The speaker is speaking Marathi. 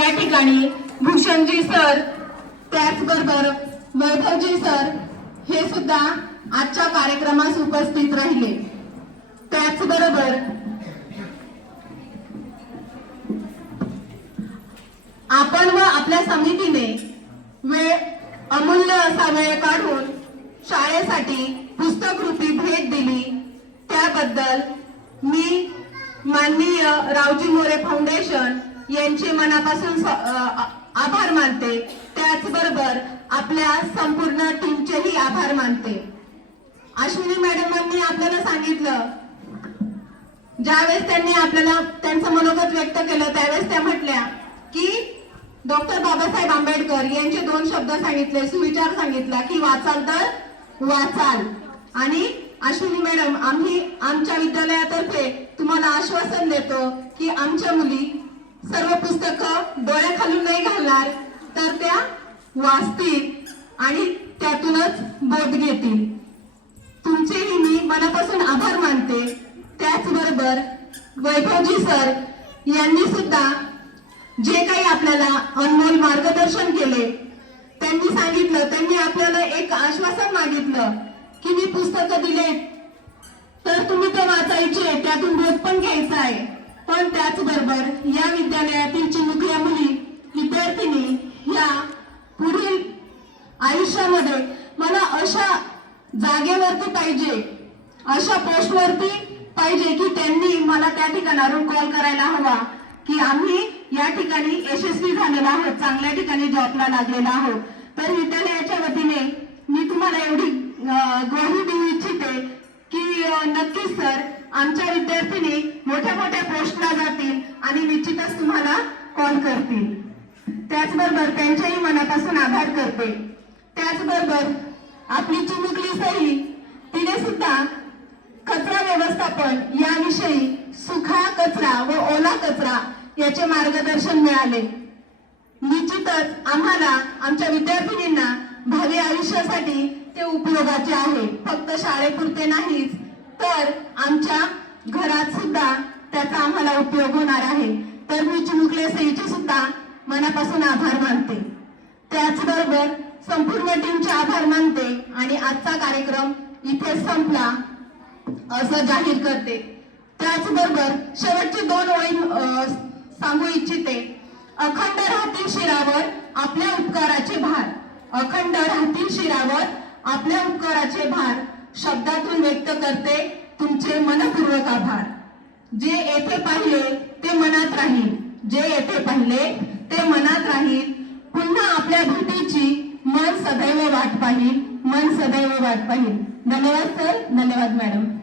या ठिकाणी भूषणजी सर त्याचबरोबर वैभवजी सर हे सुद्धा आजच्या कार्यक्रमास उपस्थित राहिले. त्याचबरोबर आपण व आपल्या समितीने वेळ अमूल्य असा वेळ काढून शाळेसाठी पुस्तक रूपी भेट दिली. त्याबद्दल मी माननीय रावजी मोरे फाउंडेशन यांचे मनापासून आभार मानते. त्याचबरोबर आपल्या संपूर्ण टीमचेही आभार मानते. अश्विनी मॅडमांनी आपल्याला सांगितलं ज्यावेळेस त्यांनी आपल्याला त्यांचं मनोगत व्यक्त केलं त्यावेळेस त्या म्हटल्या की डॉक्टर बाबासाहेब आंबेडकर यांचे दोन शब्द सांगितले सुविचार सांगितला की वाचाल तर वाचाल. आणि अश्विनी मॅडम आम्ही आमच्या विद्यालयातर्फे तुम्हाला आश्वासन देतो की आमच्या मुली सर्व पुस्तकं डोळ्याखालून नाही घालणार तर त्या वाचतील आणि त्यातूनच बोध घेतील. तुमचेही मी मनापासून आभार मानते. त्याचबरोबर वैभवजी सर यांनी सुद्धा जे काही आपल्याला अनमोल मार्गदर्शन केले त्यांनी सांगितलं त्यांनी आपल्याला एक आश्वासन मागितलं की मी पुस्तकं दिले तर तुम्ही ते वाचायचे त्यातून बोध पण घ्यायचा आहे. पण त्याचबरोबर या विद्यालयातील चिमुकल्या मुली विद्यार्थिनी या पुढील आयुष्यामध्ये मला अशा जागेवरती पाहिजे अशा पोस्टवरती पाहिजे की त्यांनी मला त्या ठिकाणावरून कॉल करायला हवा की आम्ही या ठिकाणी यशस्वी झालेलो आहोत चांगल्या ठिकाणी जॉबला लागलेला आहोत. तर विद्यालयाच्या वतीने मी तुम्हाला एवढी ग्वाही देऊ इच्छिते की नक्कीच सर आमच्या विद्यार्थिनी मोठ्या मोठ्या पोस्टला जातील आणि निश्चितच तुम्हाला कॉल करतील. त्याचबरोबर त्यांच्याही मनापासून आभार करते. त्याचबरोबर आपली चिमुकली सही तिने सुद्धा कचरा व्यवस्थापन याविषयी सुखा कचरा व ओला कचरा याचे मार्गदर्शन मिळाले. निश्चितच आम्हाला आमच्या विद्यार्थिनींना भावी आयुष्यासाठी ते उपयोगाचे आहे. फक्त शाळेपुरते नाहीच तर आमच्या घरात सुद्धा त्याचा आम्हाला उपयोग होणार आहे. तर मी चिमुकले सईचे सुद्धा मनापासून आभार मानते. त्याचबरोबर संपूर्ण टीमचे आभार मानते आणि आजचा कार्यक्रम इथे संपला असं जाहीर करते. त्याचबरोबर शेवटचे दोन ओळी सांगू इच्छिते. अखंड राहतील शिरावर आपल्या उपकाराचे भार. अखंड राहतील शिरावर आपल्या उपकाराचे भार शब्दातून व्यक्त करते तुमचे मनपूर्वक आभार. जे येथे पाहिले ते मनात राहील. जे येथे पाहिले ते मनात राहील. पुन्हा आपल्या भेटीची मन सदैव वाट पाहिल. मन सदैव वाट पाहिल. धन्यवाद सर. धन्यवाद मॅडम.